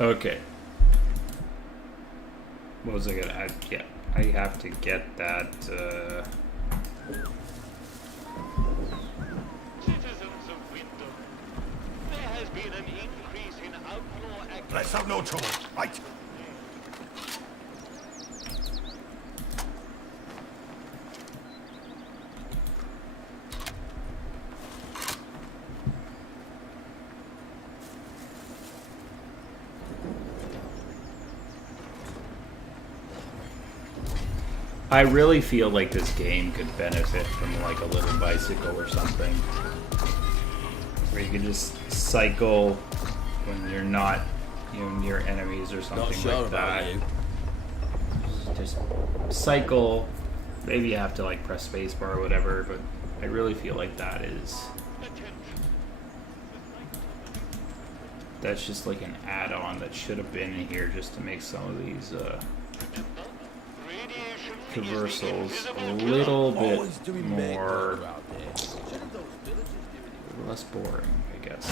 Okay. What was I gonna add? Yeah, I have to get that. Citizens of Wyndham, there has been an increase in outlaw activity. Let's have no trouble, right? I really feel like this game could benefit from like a little bicycle or something, where you can just cycle when you're not, near enemies or something like that. Just cycle. Maybe you have to like press spacebar or whatever, but I really feel like that's just like an add-on that should have been in here just to make some of these traversals a little bit more less boring, I guess.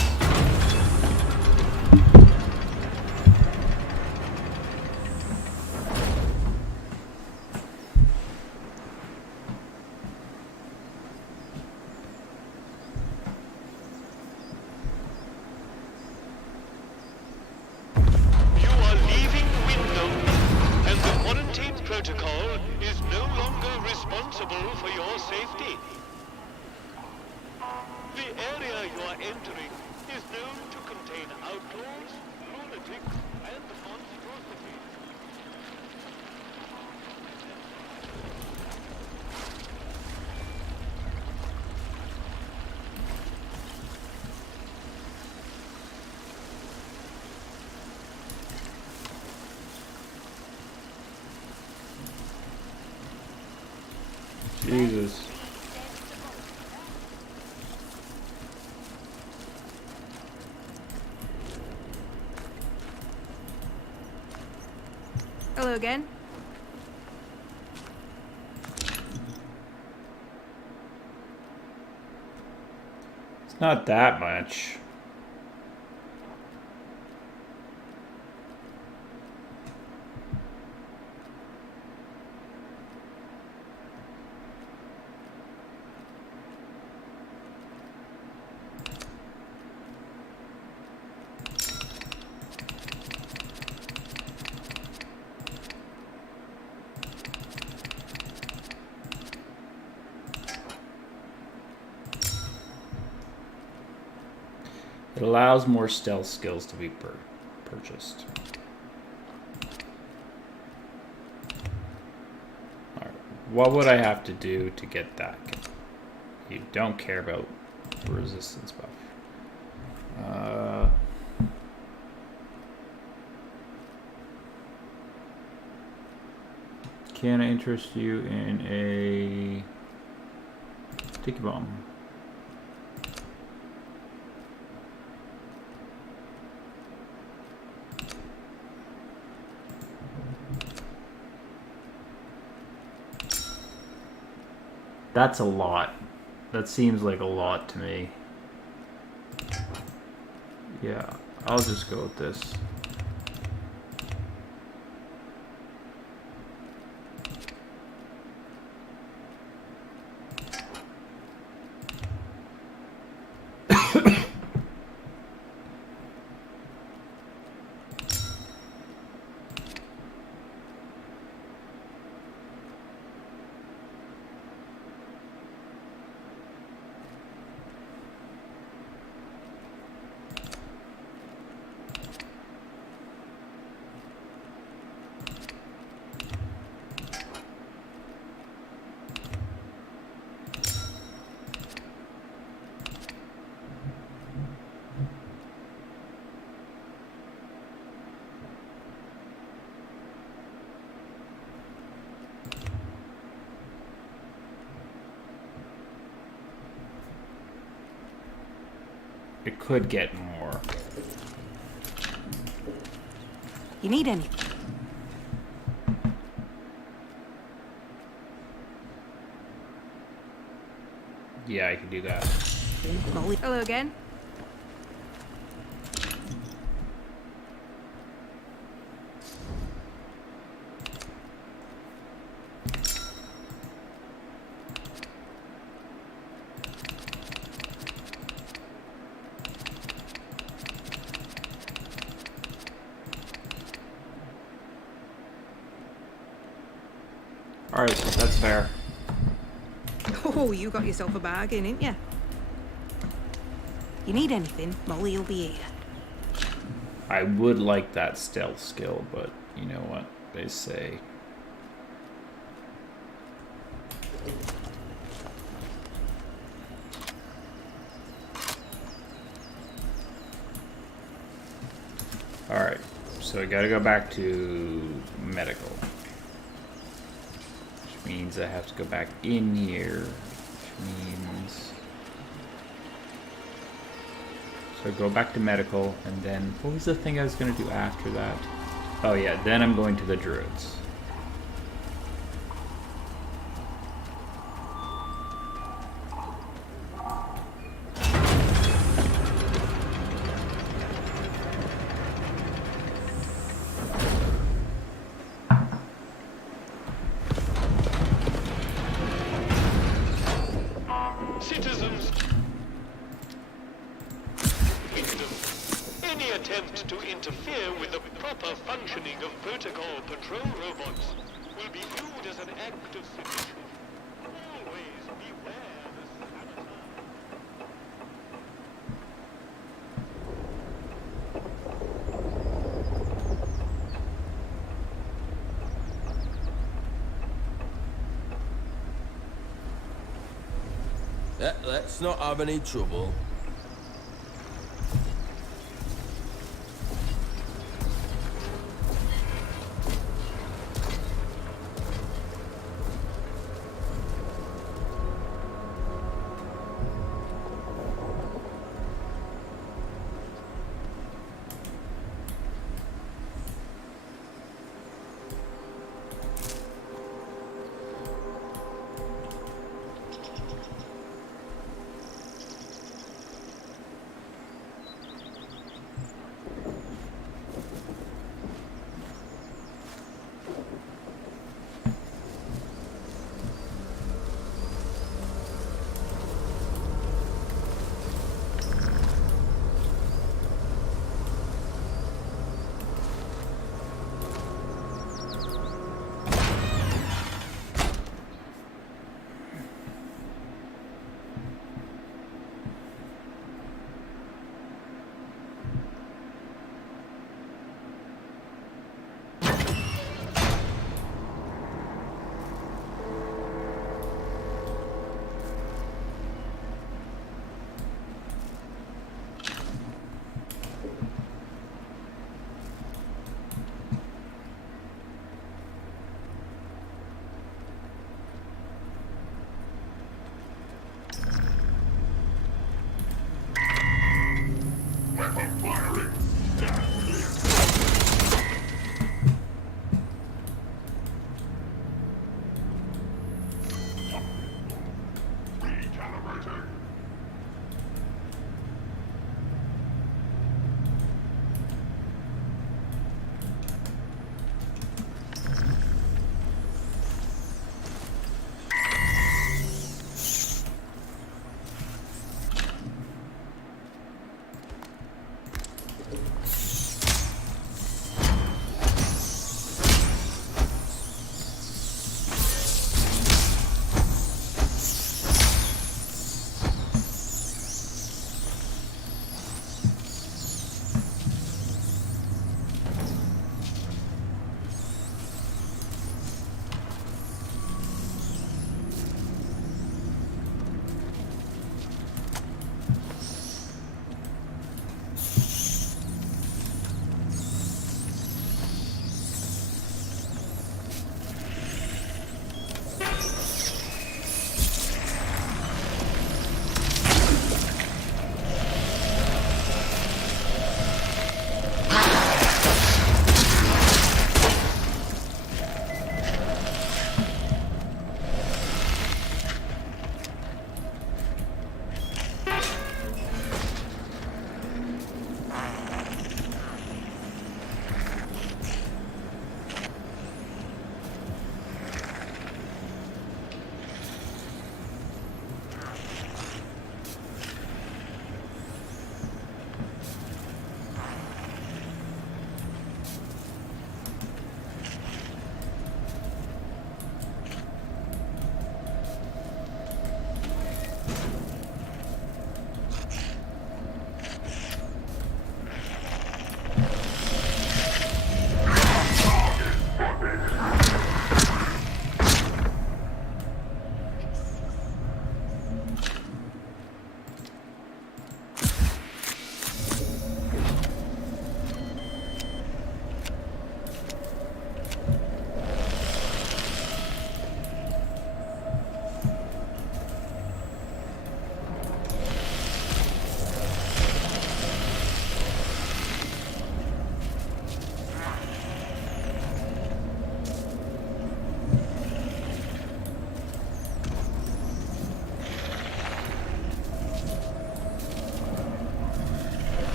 Jesus. Hello again. It's not that much. It allows more stealth skills to be purchased. Alright, what would I have to do to get that? You don't care about the resistance buff. Can I interest you in a sticky bomb? That's a lot. That seems like a lot to me. Yeah, I'll just go with this. It could get more. You need any? Yeah, I can do that. Hello again. Alright, that's fair. Oh, you got yourself a bargain, didn't you? You need anything, Molly will be here. I would like that stealth skill, but you know what they say. Alright, so I gotta go back to medical. Which means I have to go back in here. Which means... So go back to medical, and then... What was the thing I was gonna do after that? Oh yeah, then I'm going to the druids. Citizens, wisdom. Any attempt to interfere with the proper functioning of protocol patrol robots will be viewed as an act of sedition. Always beware the saboteur. Let's not have any trouble.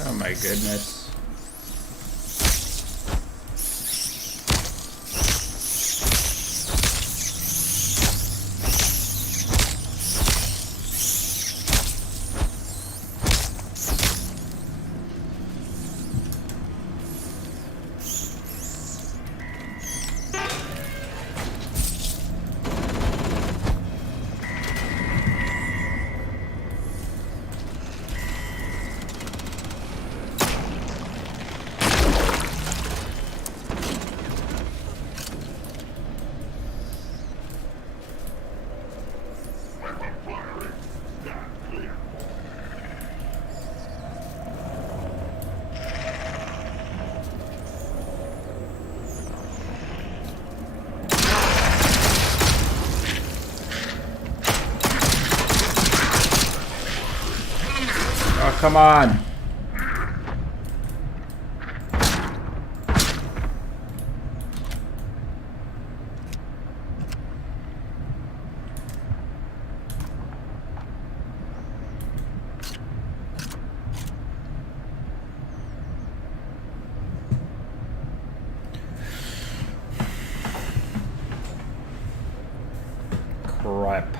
Oh my goodness. Oh, come on. Crap.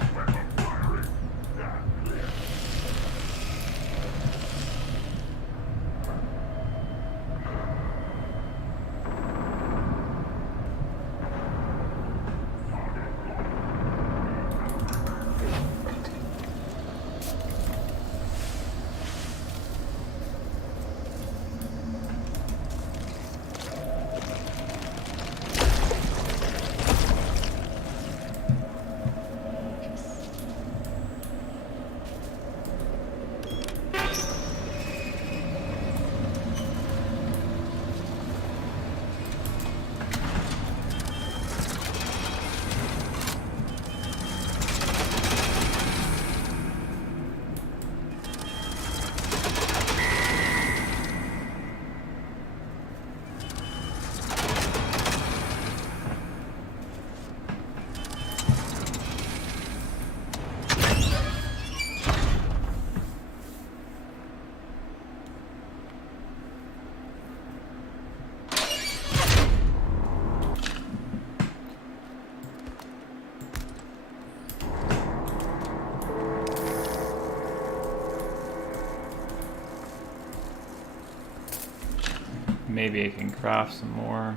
Maybe I can craft some more.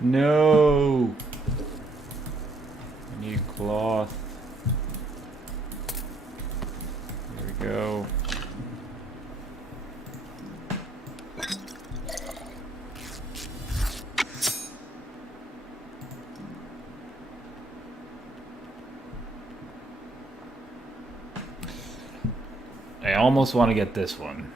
No! I need cloth. There we go. I almost want to get this one.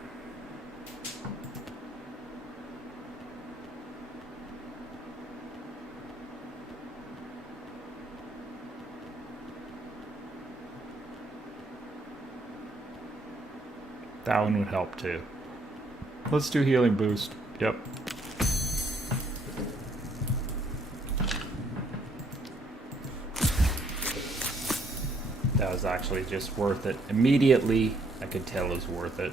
That one would help too. Let's do healing boost. Yep. That was actually just worth it. Immediately, I could tell it was worth it.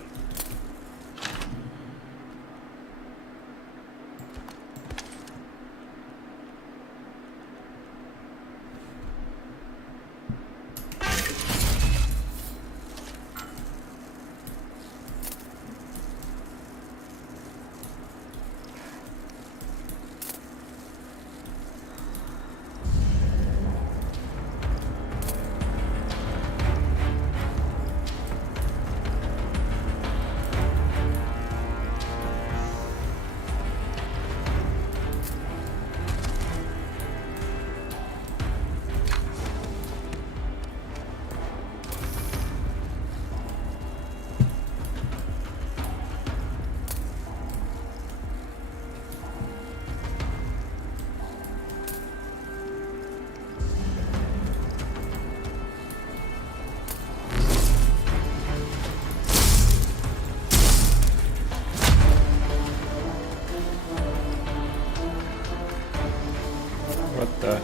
What the?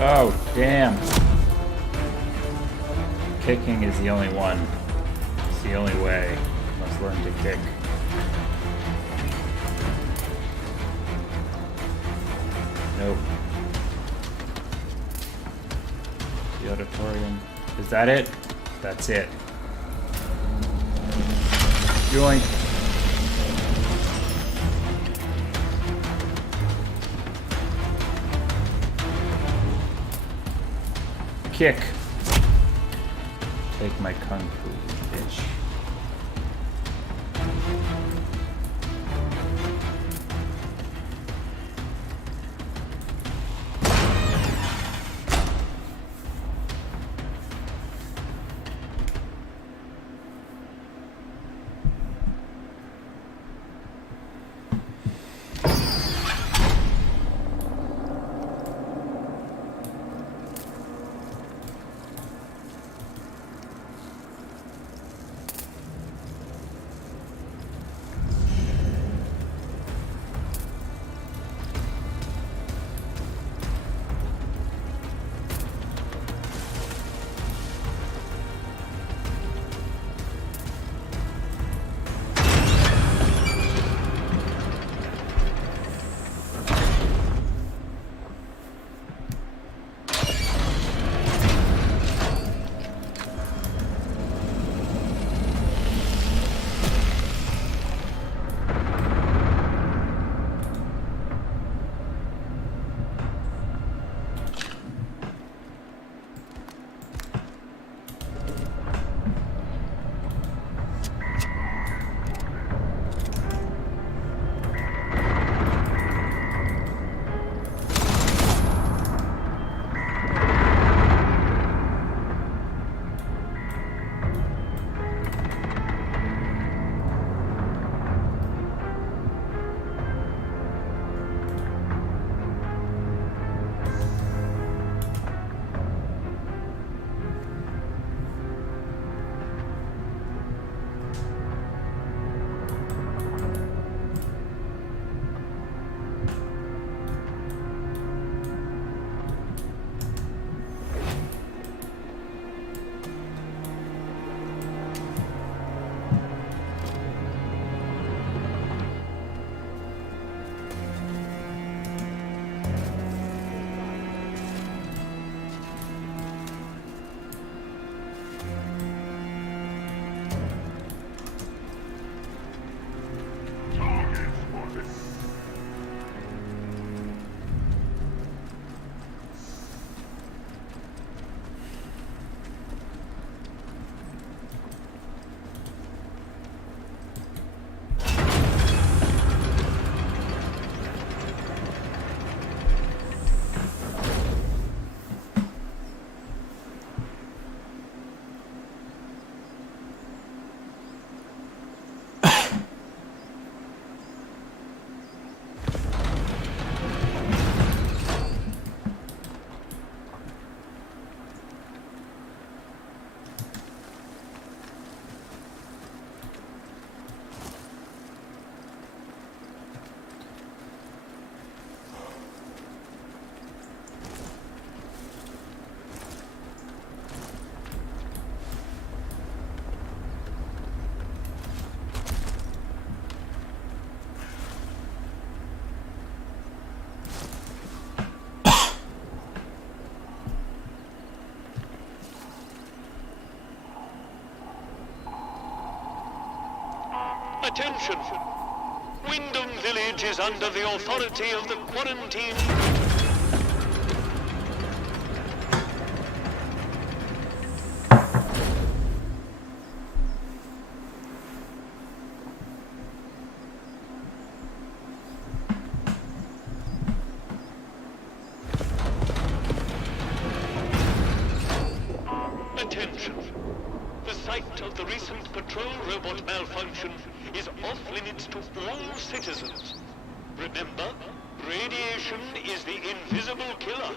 Oh, damn. kicking is the only one. It's the only way. Must learn to kick. Nope. The auditorium. Is that it? That's it. Join. Kick. Take my kung fu, bitch. Attention! Wyndham Village is under the authority of the quarantine. Attention! The site of the recent patrol robot malfunction is off-limits to all citizens. Remember, radiation is the invisible killer.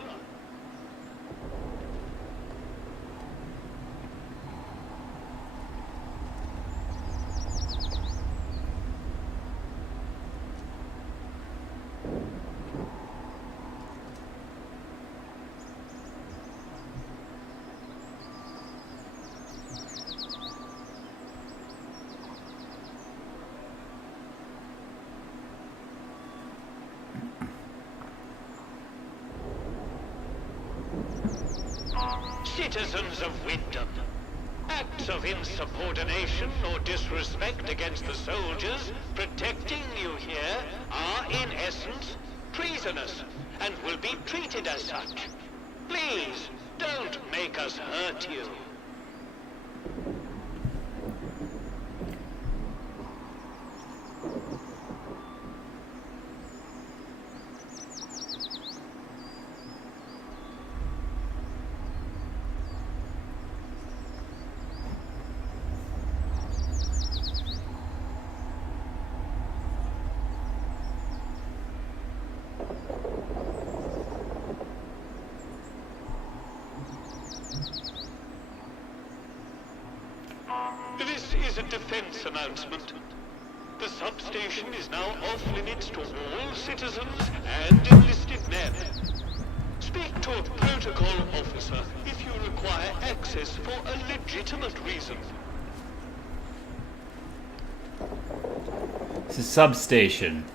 citizens of Wyndham. Acts of insubordination or disrespect against the soldiers protecting you here are, in essence, treasonous and will be treated as such. Please, don't make us hurt you. This is a defense announcement. The substation is now off-limits to all citizens and enlisted men. Speak to a protocol officer if you require access for a legitimate reason. It's a substation.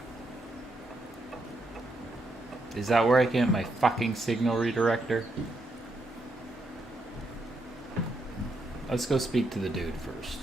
Is that where I can get my fucking signal redirector? Let's go speak to the dude first.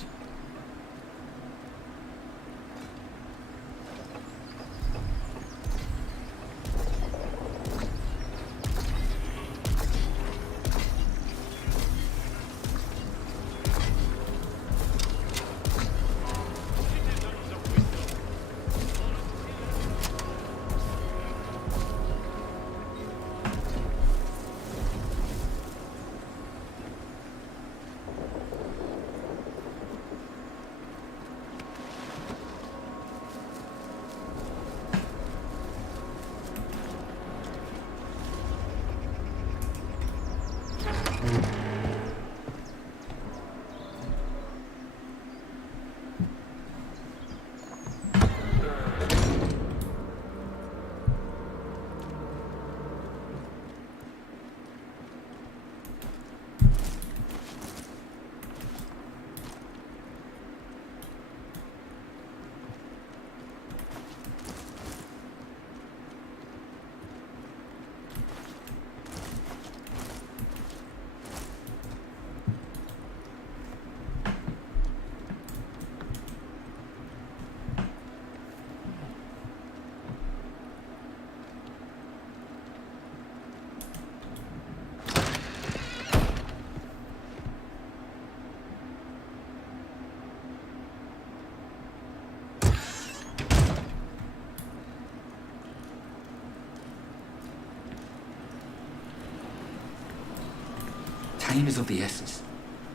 Time is of the essence.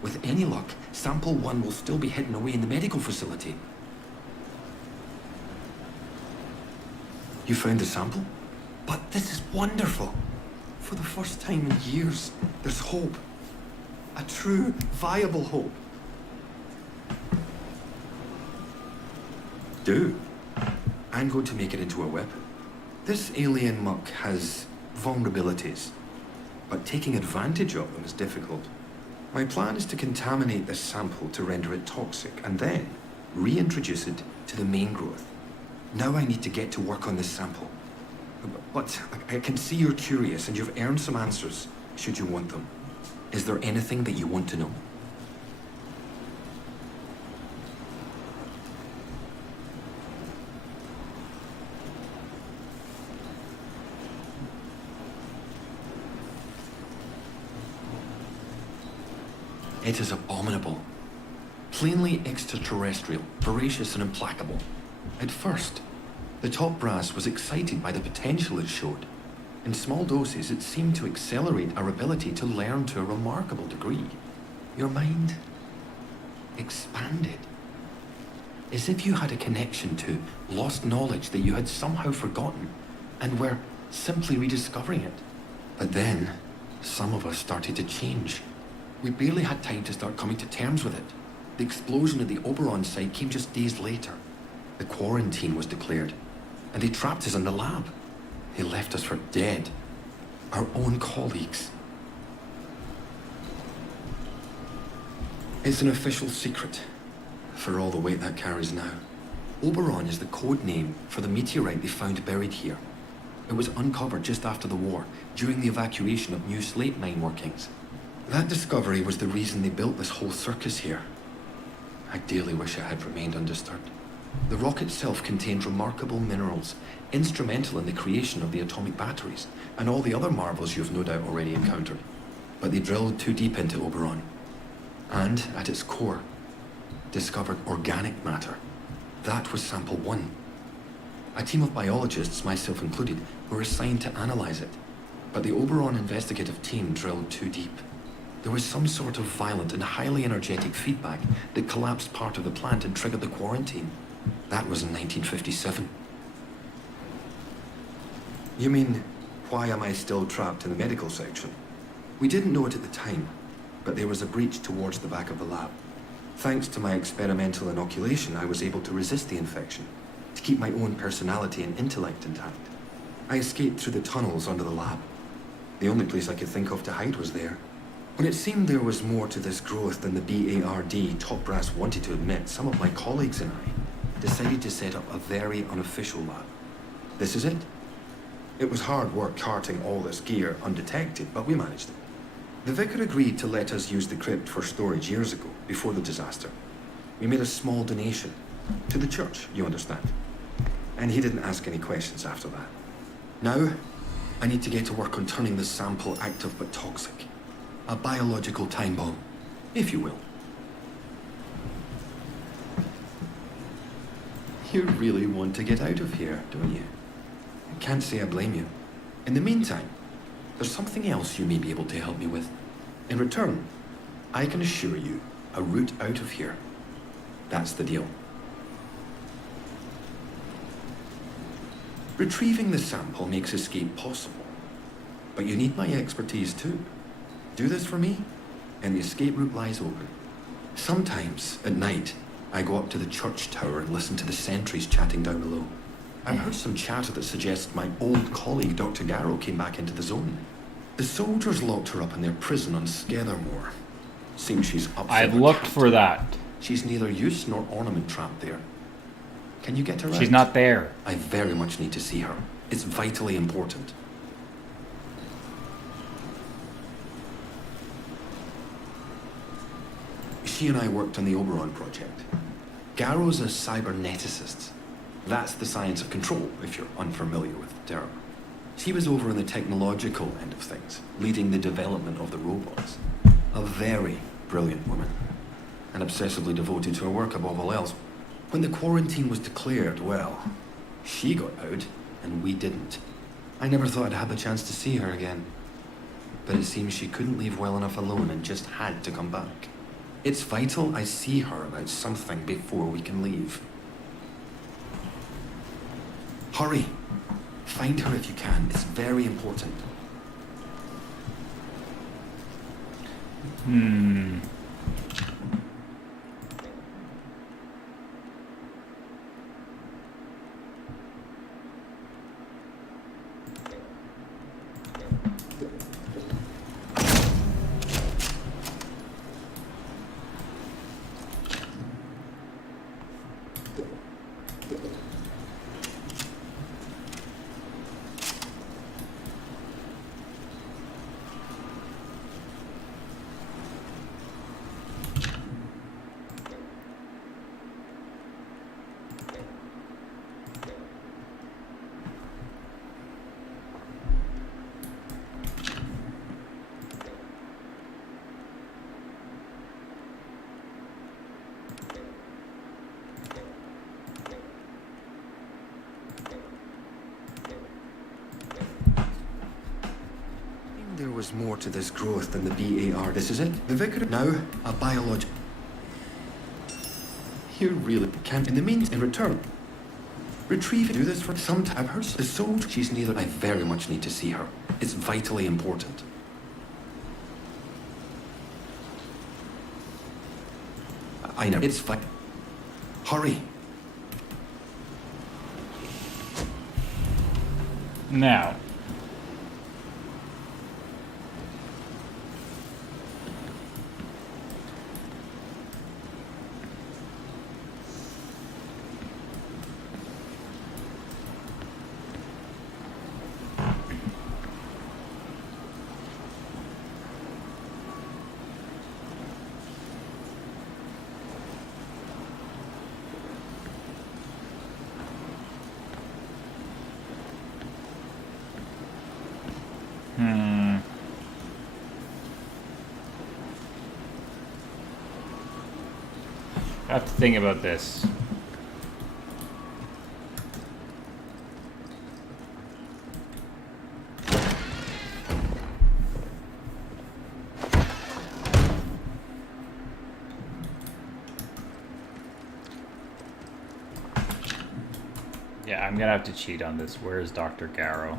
With any luck, Sample 1 will still be hidden away in the medical facility. You found the sample? But this is wonderful. For the first time in years, there's hope. A true, viable hope. I'm going to make it into a weapon. This alien muck has vulnerabilities, but taking advantage of them is difficult. My plan is to contaminate this sample to render it toxic, and then reintroduce it to the main growth. Now I need to get to work on this sample. But I can see you're curious, and you've earned some answers, should you want them. Is there anything that you want to know? It is abominable. Plainly extraterrestrial, voracious and implacable. At first, the top brass was excited by the potential it showed. In small doses, it seemed to accelerate our ability to learn to a remarkable degree. Your mind expanded. As if you had a connection to lost knowledge that you had somehow forgotten and were simply rediscovering it. But then, some of us started to change. We barely had time to start coming to terms with it. The explosion at the Oberon site came just days later. The quarantine was declared, and they trapped us in the lab. They left us for dead. Our own colleagues. It's an official secret, for all the weight that carries now. Oberon is the code name for the meteorite they found buried here. It was uncovered just after the war, during the evacuation of new slate mine workings. That discovery was the reason they built this whole circus here. I dearly wish it had remained undisturbed. The rock itself contained remarkable minerals, instrumental in the creation of the atomic batteries, and all the other marvels you've no doubt already encountered. But they drilled too deep into Oberon, and, at its core, discovered organic matter. That was sample 1. A team of biologists, myself included, were assigned to analyze it. But the Oberon investigative team drilled too deep. There was some sort of violent and highly energetic feedback that collapsed part of the plant and triggered the quarantine. That was in 1957. You mean, why am I still trapped in the medical section? We didn't know it at the time, but there was a breach towards the back of the lab. Thanks to my experimental inoculation, I was able to resist the infection, to keep my own personality and intellect intact. I escaped through the tunnels under the lab. The only place I could think of to hide was there. When it seemed there was more to this growth than the BARD top brass wanted to admit, some of my colleagues and I decided to set up a very unofficial lab. This is it. It was hard work carting all this gear undetected, but we managed it. The vicar agreed to let us use the crypt for storage years ago, before the disaster. We made a small donation. To the church, you understand. And he didn't ask any questions after that. Now, I need to get to work on turning this sample active but toxic. A biological time bomb, if you will. You really want to get out of here, don't you? I can't say I blame you. In the meantime, there's something else you may be able to help me with. In return, I can assure you a route out of here. That's the deal. Retrieving the sample makes escape possible. But you need my expertise too. Do this for me, and the escape route lies open. Sometimes, at night, I go up to the church tower and listen to the sentries chatting down below. I've heard some chatter that suggests my old colleague, Dr. Garrow, came back into the zone. The soldiers locked her up in their prison on Skeathermore. Seems she's up for I've their looked cat. for that. She's neither use nor ornament trapped there. Can you get her out? She's not there. I very much need to see her. It's vitally important. She and I worked on the Oberon project. Garrow's a cyberneticist. That's the science of control, if you're unfamiliar with the term. She was over on the technological end of things, leading the development of the robots. A very brilliant woman, and obsessively devoted to her work above all else. When the quarantine was declared, well, she got out, and we didn't. I never thought I'd have the chance to see her again. But it seems she couldn't leave well enough alone and just had to come back. It's vital I see her about something before we can leave. Hurry! Find her if you can. It's very important. There was more to this growth than the BAR. This is it. The vicar now a biolog. You really can't. In the means, in return, retrieve. Do this for some time. I've heard the soldier. She's neither. I very much need to see her. It's vitally important. I know. It's fine. Hurry. Now. I have to think about this. Yeah, I'm gonna have to cheat on this. Where is Dr. Garrow?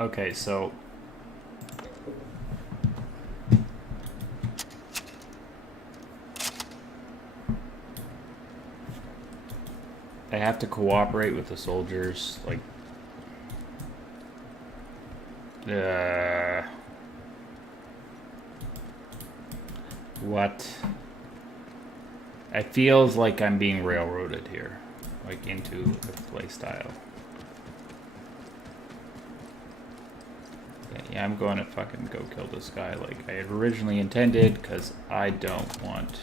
Okay, so I have to cooperate with the soldiers, like what? It feels like I'm being railroaded here, like into the playstyle. Yeah, I'm going to fucking go kill this guy like I had originally intended, because I don't want...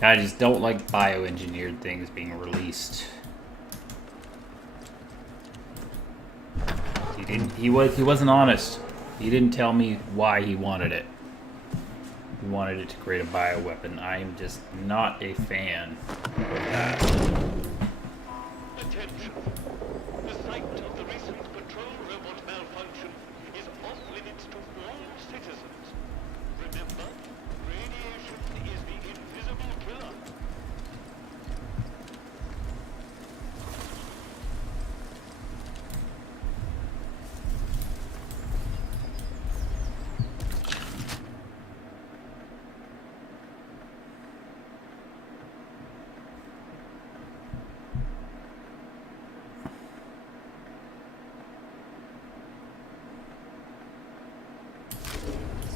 I just don't like bioengineered things being released. He wasn't honest. He didn't tell me why he wanted it. He wanted it to create a bioweapon. I am just not a fan of that. Attention. The site of the recent patrol robot malfunction is off limits to all citizens. Remember, radiation is the invisible killer.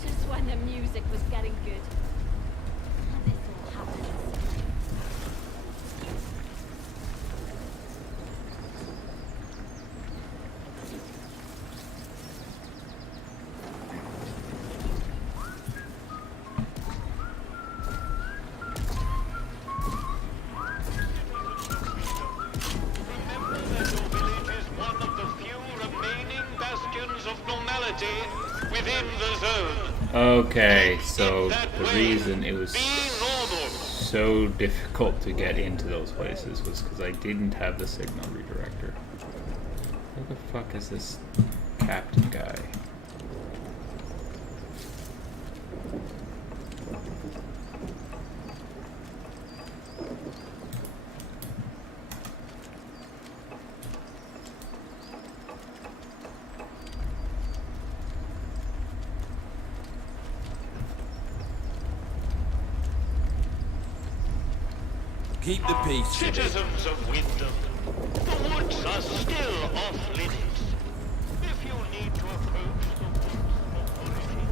Just when the music was getting good. And this all happens. Remember that your village is one of the few remaining bastions of normality within the zone. Okay, so That the way, reason it was be normal. so difficult to get into those places was because I didn't have the signal redirector. Who the fuck is this captain guy? Keep the peace. Citizens of Wyndham, the woods are still off limits. If you need to approach the woods for foraging,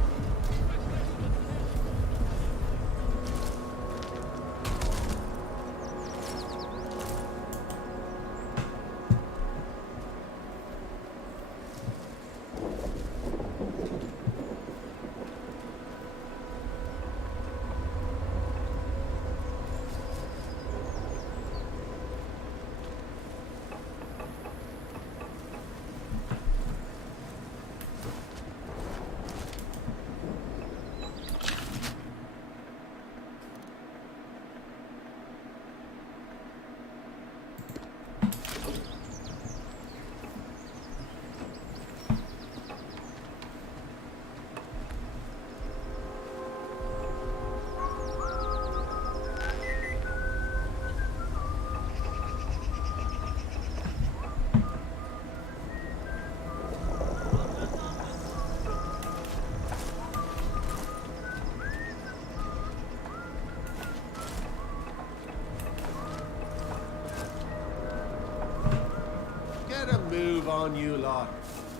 Get a move on, you lot.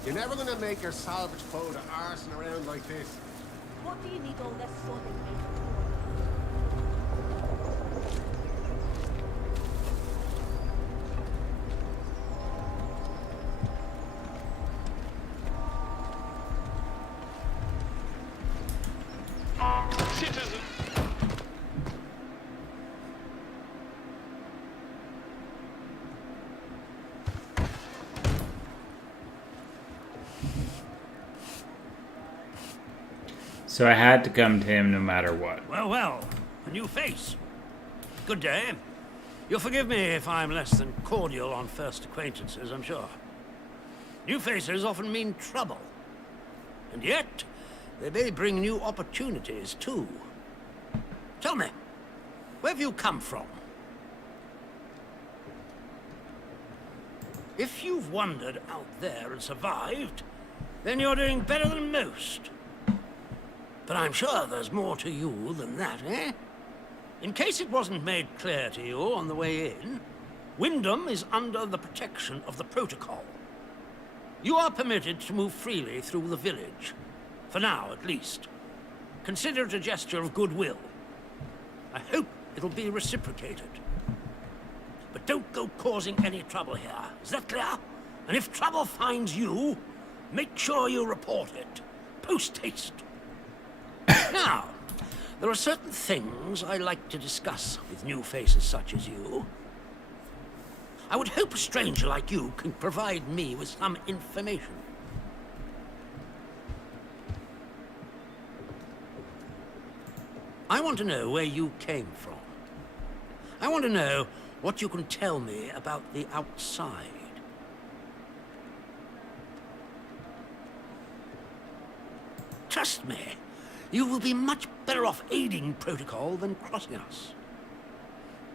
You're never gonna make your salvage boat arsing around like this. What do you need all this sorting out for? citizens. So I had to come to him no matter what. Well, well, a new face. Good day. You'll forgive me if I'm less than cordial on first acquaintances, I'm sure. New faces often mean trouble. And yet, they may bring new opportunities, too. Tell me, where have you come from? If you've wandered out there and survived, then you're doing better than most. But I'm sure there's more to you than that, eh? In case it wasn't made clear to you on the way in, Wyndham is under the protection of the Protocol. You are permitted to move freely through the village. For now, at least. Consider it a gesture of goodwill. I hope it'll be reciprocated. But don't go causing any trouble here. Is that clear? And if trouble finds you, make sure you report it. Post haste. Now, there are certain things I like to discuss with new faces such as you. I would hope a stranger like you can provide me with some information. I want to know where you came from. I want to know what you can tell me about the outside. Trust me, you will be much better off aiding Protocol than crossing us.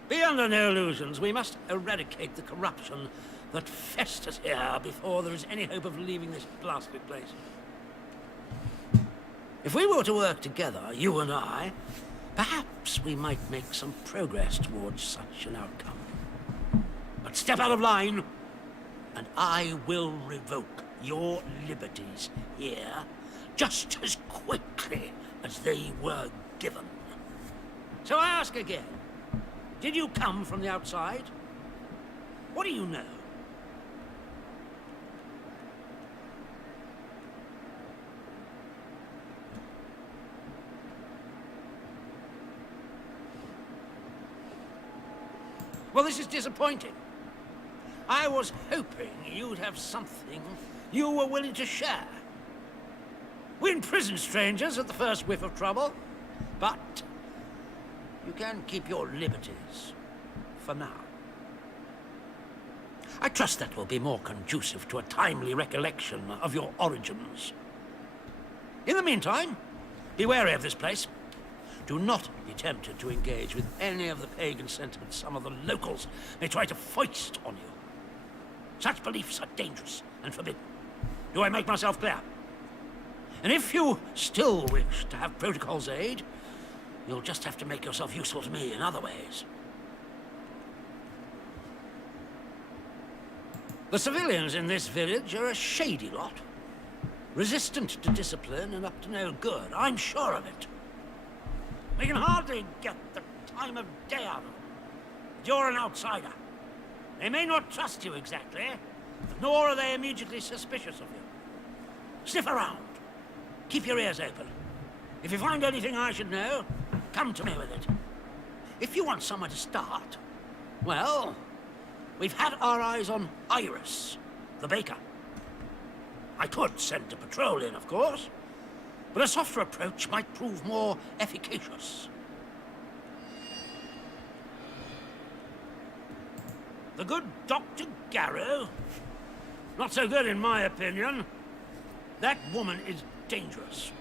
Be under no illusions. We must eradicate the corruption that festers here before there is any hope of leaving this blasted place. If we were to work together, you and I, perhaps we might make some progress towards such an outcome. But step out of line, and I will revoke your liberties here just as quickly as they were given. So I ask again, did you come from the outside? What do you know? Well, this is disappointing. I was hoping you'd have something you were willing to share. We imprison strangers at the first whiff of trouble, but you can keep your liberties for now. I trust that will be more conducive to a timely recollection of your origins. In the meantime, be wary of this place. Do not be tempted to engage with any of the pagan sentiments some of the locals may try to foist on you. Such beliefs are dangerous and forbidden. Do I make myself clear? And if you still wish to have Protocol's aid, you'll just have to make yourself useful to me in other ways. The civilians in this village are a shady lot. Resistant to discipline and up to no good, I'm sure of it. We can hardly get the time of day out of them. You're an outsider. They may not trust you exactly, nor are they immediately suspicious of you. Sniff around. Keep your ears open. If you find anything I should know, come to me with it. If you want somewhere to start, well, we've had our eyes on Iris, the baker. I could send a patrol in, of course, but a softer approach might prove more efficacious. The good Dr. Garrow? Not so good in my opinion. That woman is dangerous.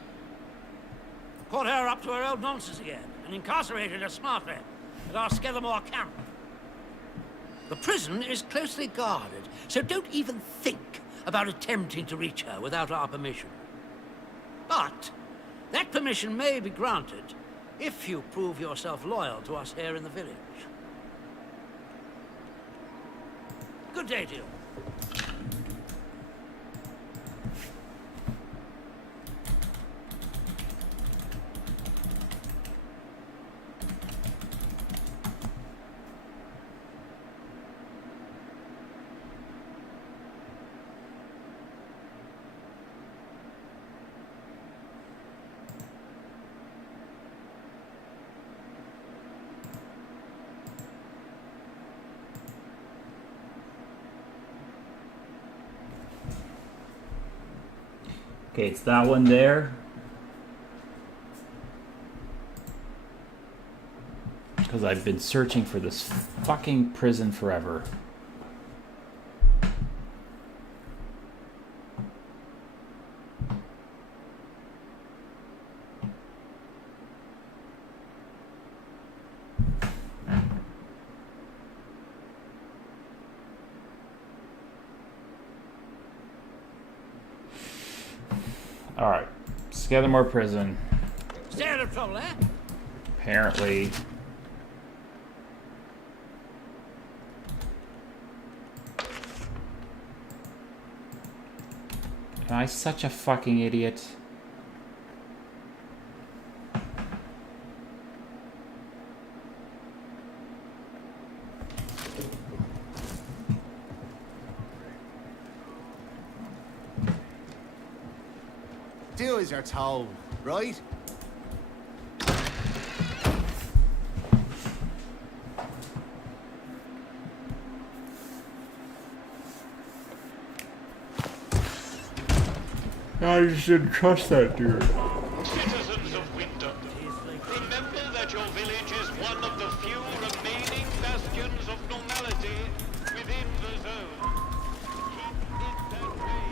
Caught her up to her old nonsense again, and incarcerated her smartly at our Skethermore camp. The prison is closely guarded, so don't even think about attempting to reach her without our permission. But that permission may be granted if you prove yourself loyal to us here in the village. Good day to you. Okay, it's that one there. Because I've been searching for this fucking prison forever. Alright, Skethermore Prison. Stay out of trouble, eh? Apparently. Am I such a fucking idiot? Do as you're told, right? I just shouldn't trust that dude. Citizens of Wyndham, remember that your village is one of the few remaining bastions of normality within the zone. Keep it that way.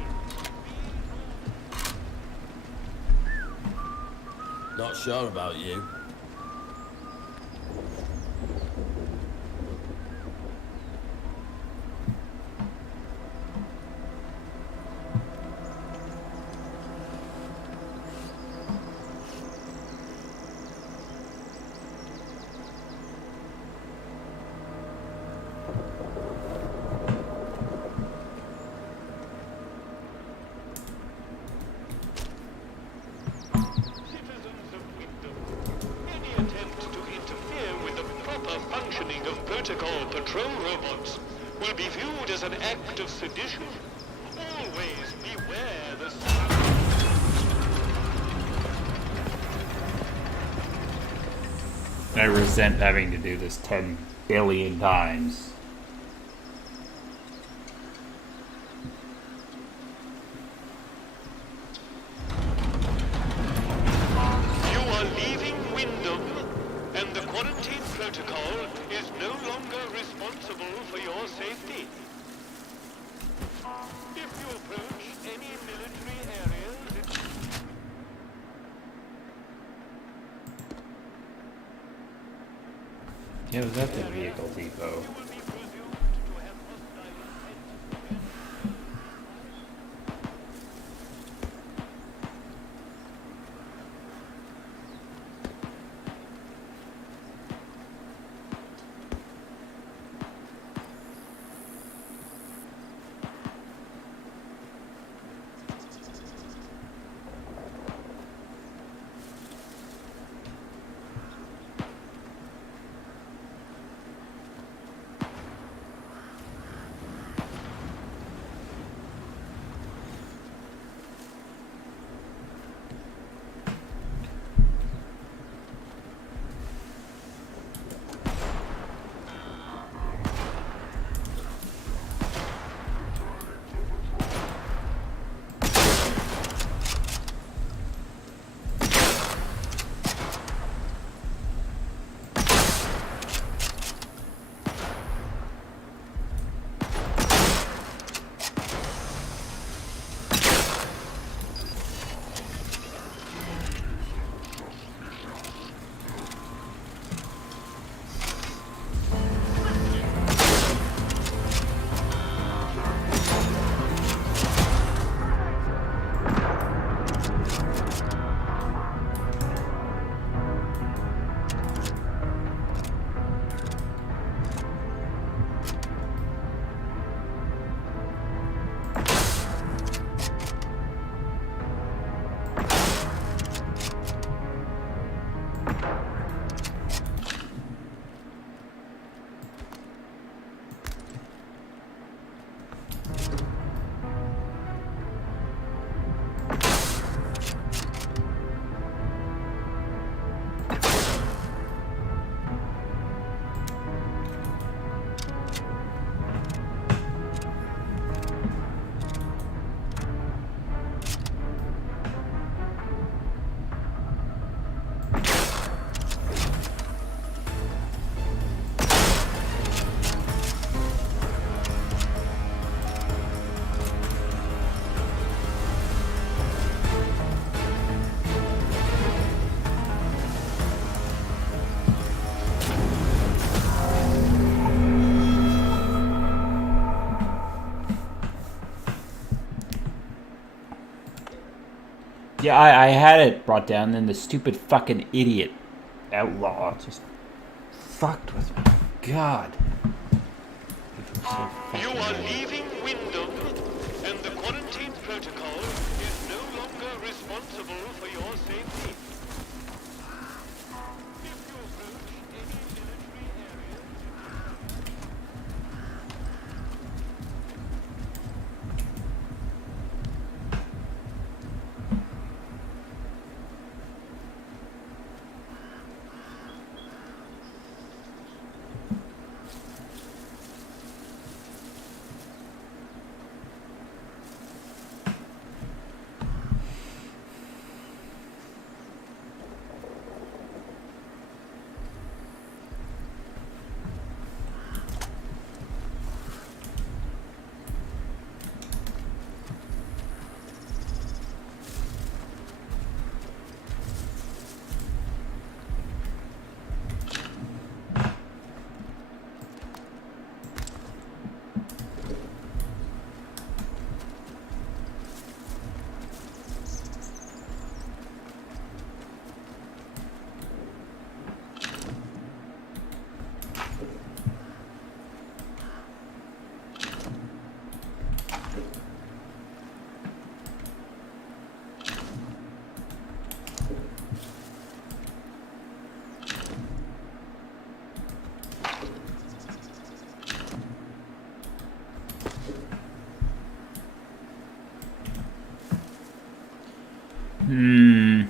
Not sure about you. Citizens of Wyndham, any attempt to interfere with the proper functioning of protocol patrol robots will be viewed as an act of sedition. Always beware the I resent having to do this 10 billion times. You are leaving Wyndham, and the quarantine protocol is no longer responsible for your safety. If you approach any military areas, Yeah, it was at the vehicle depot. you will be presumed to have hostile intent. Yeah, I had it brought down, then the stupid fucking idiot outlaw just fucked with me. God. People are so You fucking are annoying. leaving Wyndham, and the quarantine protocol is no longer responsible for your safety. If you approach any military area, Hmm.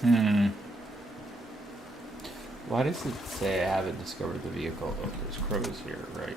Hmm. Why does it say I haven't discovered the vehicle? Oh, there's crows here, right?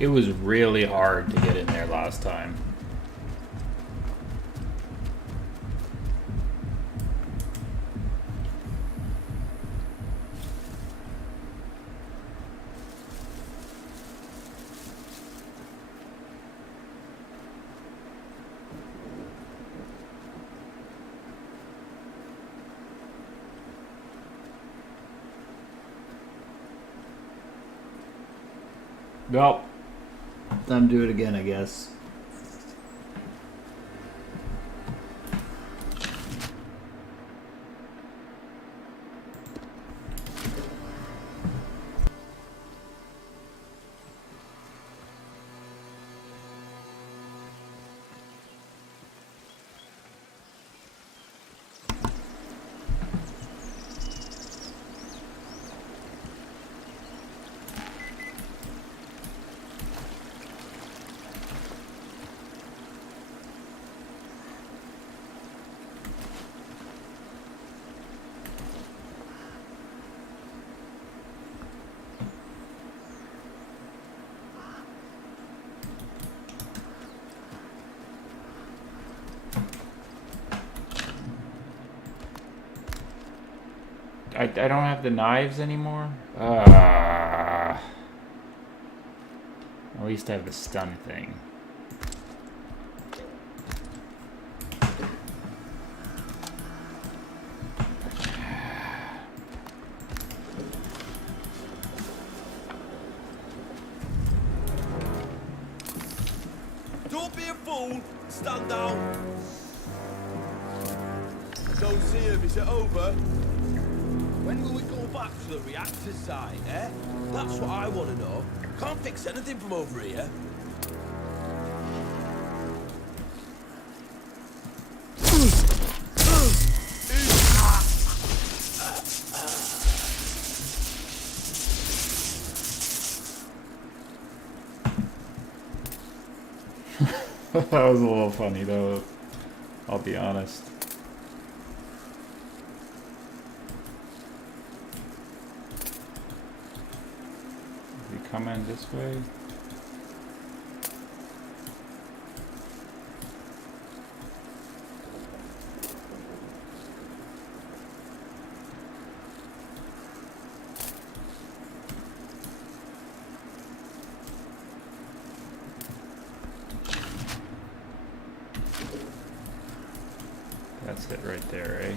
It was really hard to get in there last time. Well, time to do it again, I guess. I don't have the knives anymore. At least I have the stun thing. Don't be a fool. Stand down. Don't see him. Is it over? When will we go back to the reactor site, eh? That's what I want to know. Can't fix anything from over here. That was a little funny though, I'll be honest. Is he coming this way? That's it right there, eh?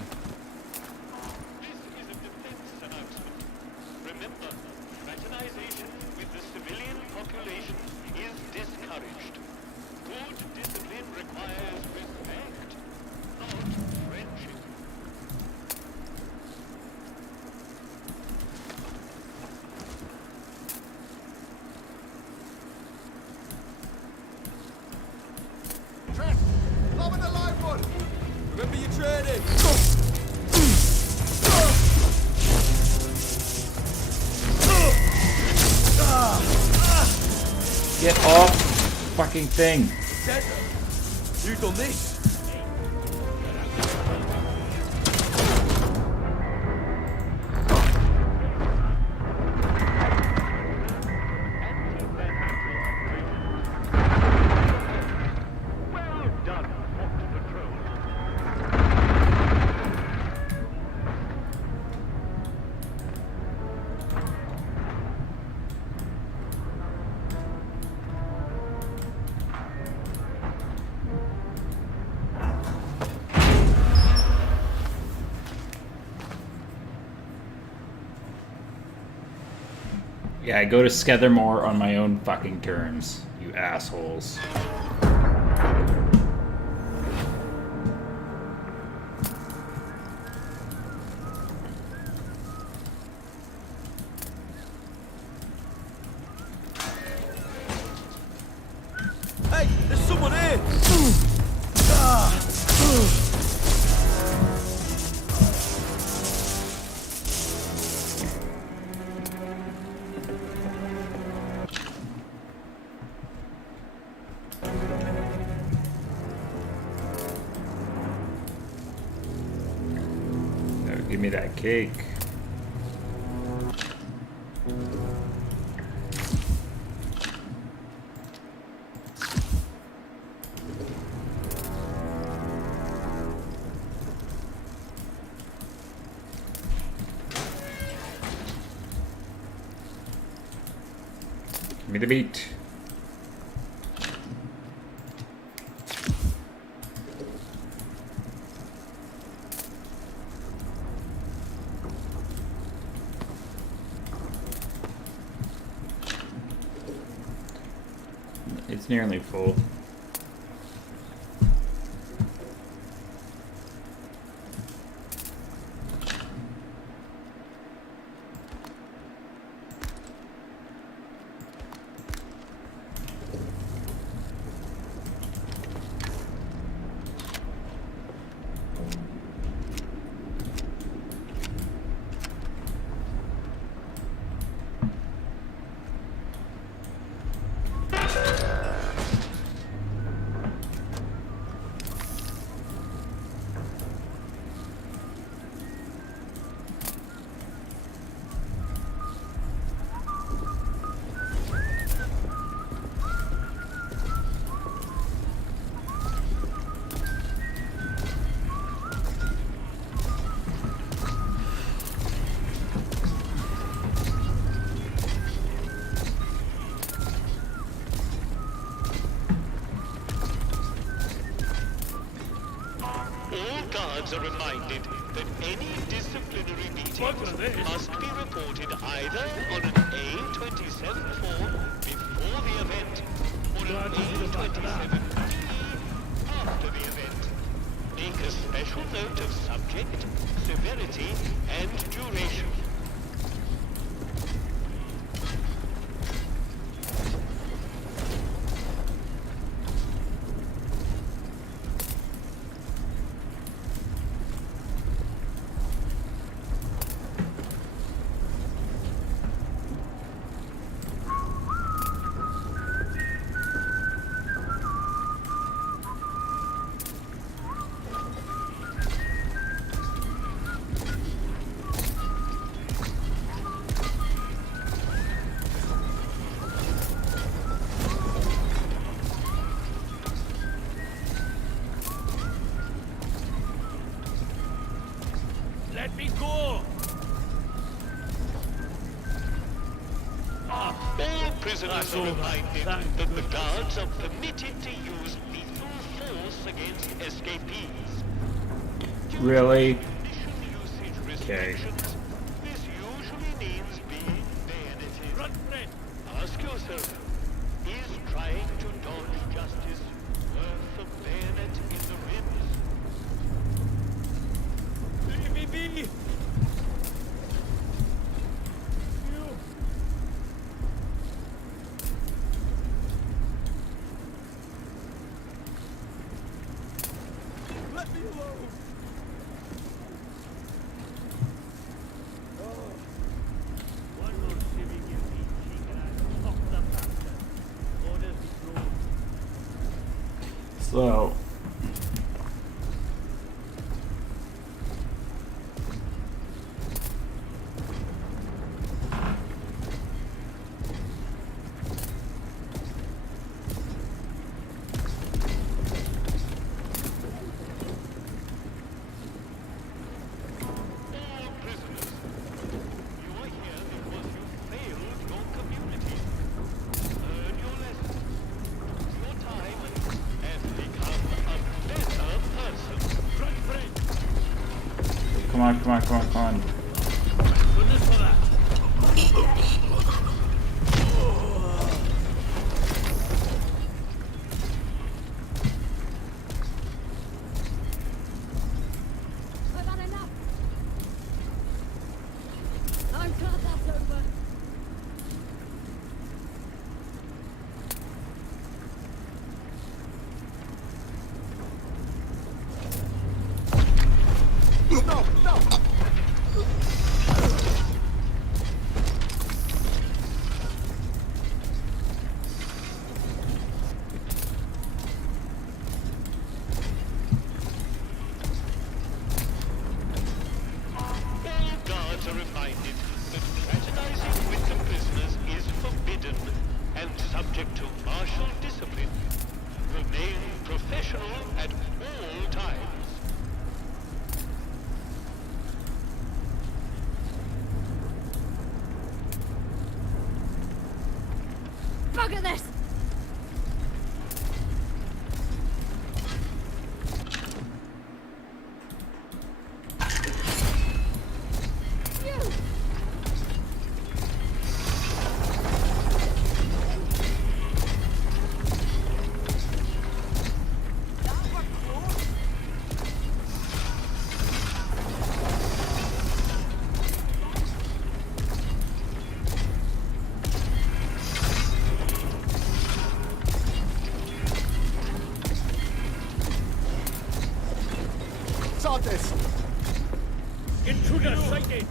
This is a defense announcement. Remember, fraternization with the civilian population is discouraged. Good discipline requires respect, not friendship. Trent, lob in the live one. Remember your training. Get off fucking thing. Ted, you've done this. Well done, Hot Patrol. Yeah, I go to Skethermore on my own fucking terms, you assholes. Hey, there's someone here. No, give me that cake. Give me the beat. It's nearly full. guards are reminded that any disciplinary meetings must be reported either on an A27 form before the event or an A27 after the event. Make a special note of subject, severity, and duration. Let me go! All prisoners are reminded that the guards are permitted to use lethal force against escapees. Really? Munition usage Okay. restrictions. This usually means being bayoneted. Run, Fred! Ask yourself, is trying to dodge justice worth a bayonet in the ribs? Leave me be! You! Let me alone! One more civvy give me cheek and I stop the bastard. Orders withdrawn. So, All prisoners, you are here because you failed your community. Learn your lessons. Use your time and become a better person. Run, Fred! come on, come on, come on, come on. Goodness for that! I've had enough. I'm glad that's over. No, no! All guards are reminded that fraternizing with the prisoners is forbidden and subject to martial discipline. Remain professional at all times. Bugger this! You! Sod this! Intruder sighted!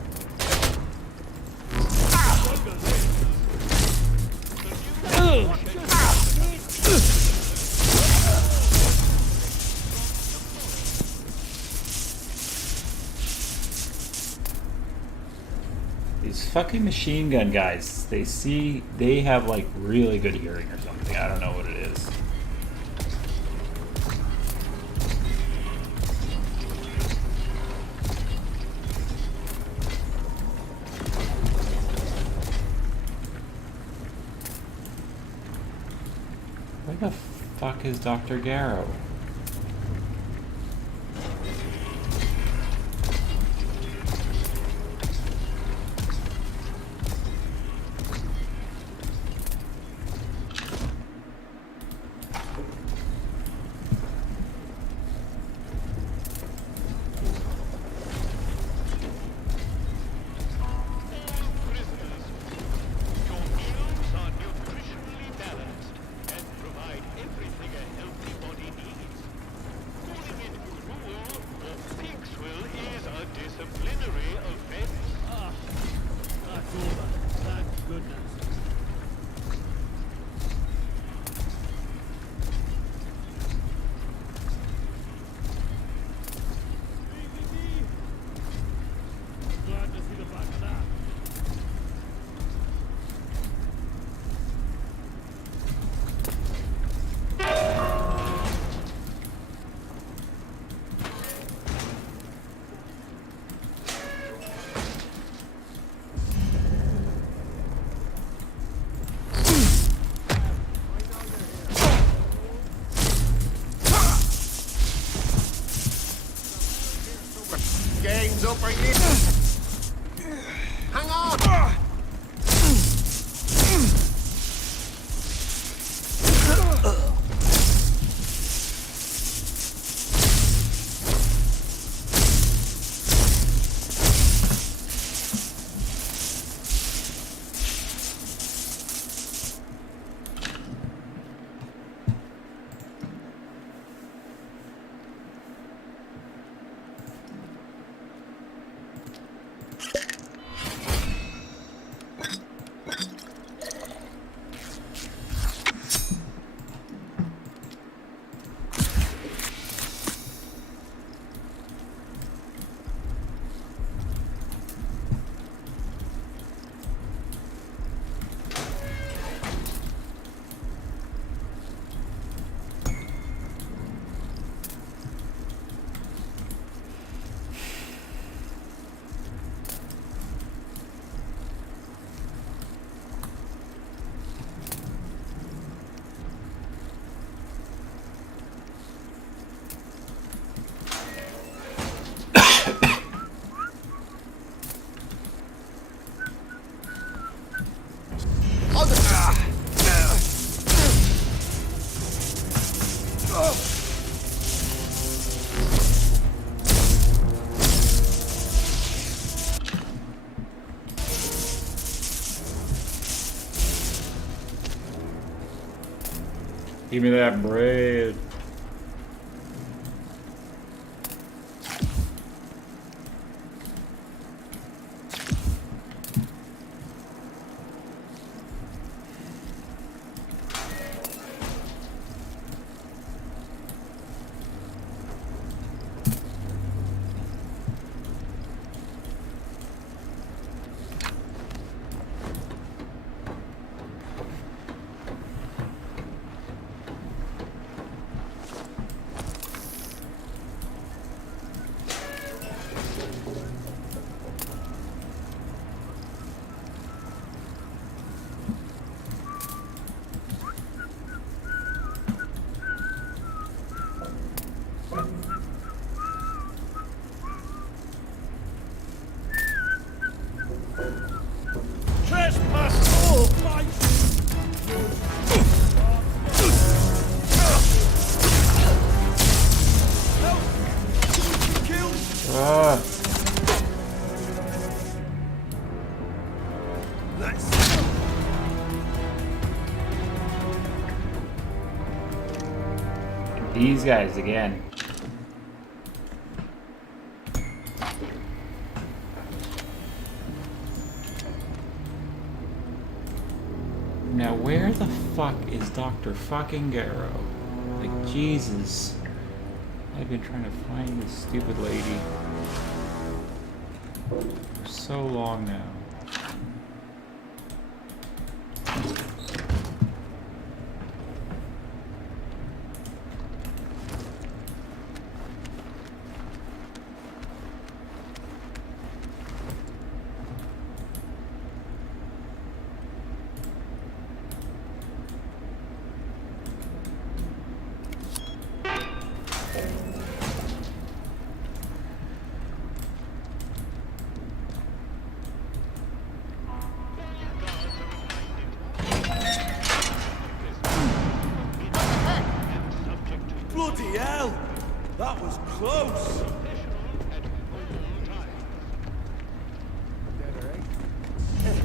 These fucking machine gun guys, they have like really good hearing or something. I don't know what it is. Where the fuck is Dr. Garrow? Hands up, are you? Hang on! Give me that bread. These guys again. Now where the fuck is Dr. fucking Garrow? Like, Jesus. I've been trying to find this stupid lady for so long now. Bloody hell! That was close!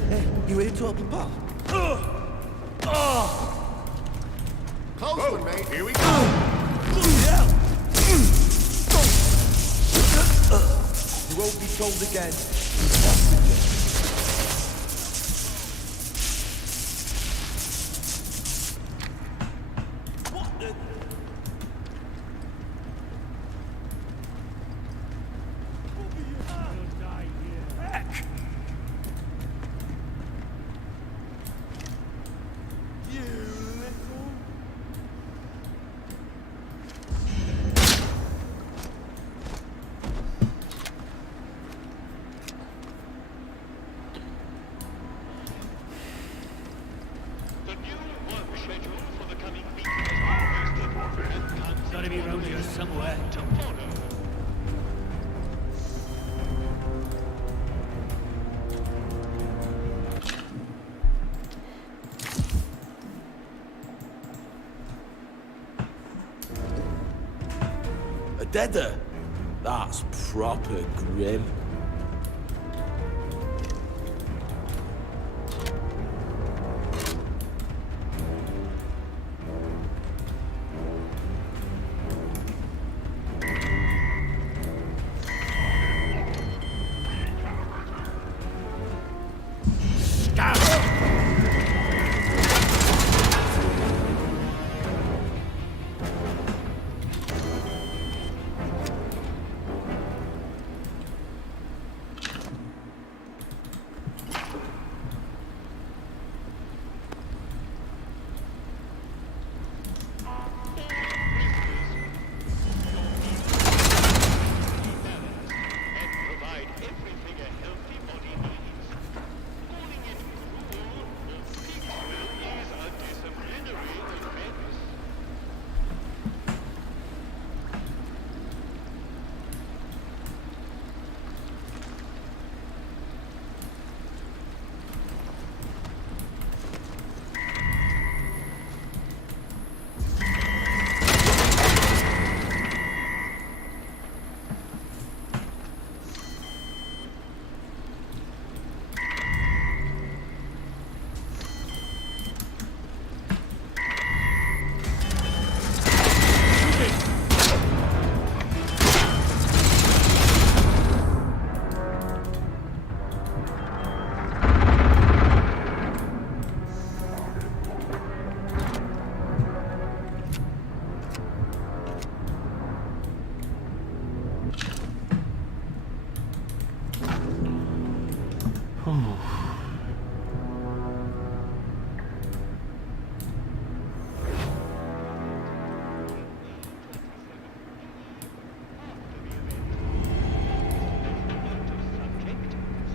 Hey, you ready to open pal? Close one, mate. Here we go. Bloody hell! You won't be told again. What the? Heck! You little... The new work schedule for the coming week has been posted and comes Gotta be around here somewhere. to follow. deader. That's proper grim.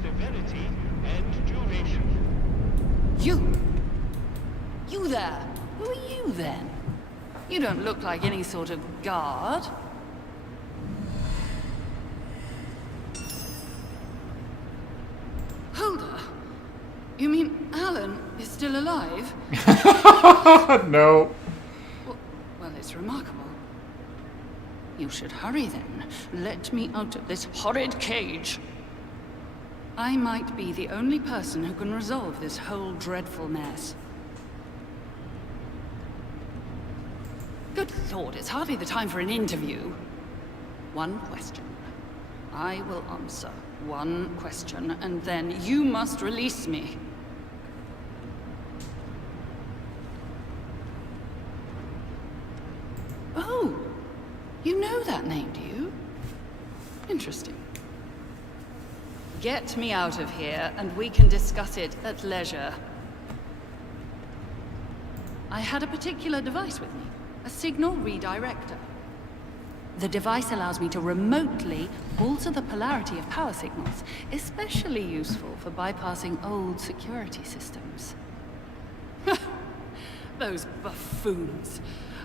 Severity and duration. You there? Who are you then? You don't look like any sort of guard. Hulda? You mean Alan is still alive? No. Well, it's remarkable. You should hurry then. Let me out of this horrid cage. I might be the only person who can resolve this whole dreadful mess. Good Lord, it's hardly the time for an interview. One question. I will answer one question, and then you must release me. Oh, you know that name, do you? Interesting. Get me out of here, and we can discuss it at leisure. I had a particular device with me, a signal redirector. The device allows me to remotely alter the polarity of power signals, especially useful for bypassing old security systems. Those buffoons.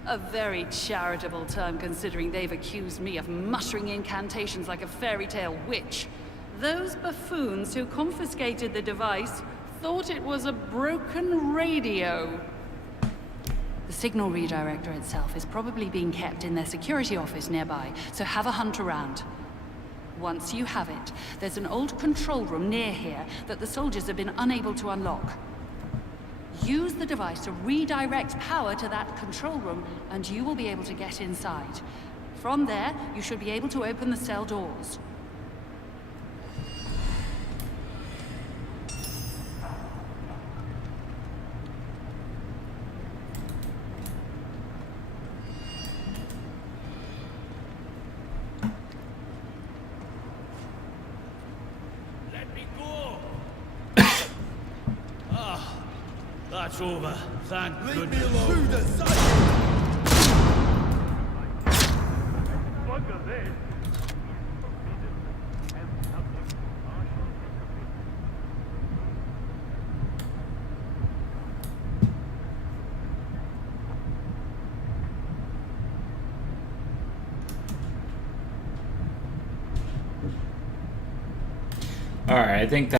A very charitable term considering they've accused me of muttering incantations like a fairy tale witch. Those buffoons who confiscated the device thought it was a broken radio. The signal redirector itself is probably being kept in their security office nearby, so have a hunt around. Once you have it, there's an old control room near here that the soldiers have been unable to unlock. Use the device to redirect power to that control room, and you will be able to get inside. From there, you should be able to open the cell doors. Let me go! That's over. Thank Leave me goodness. alone. Through the side. Look at this. All right, I think that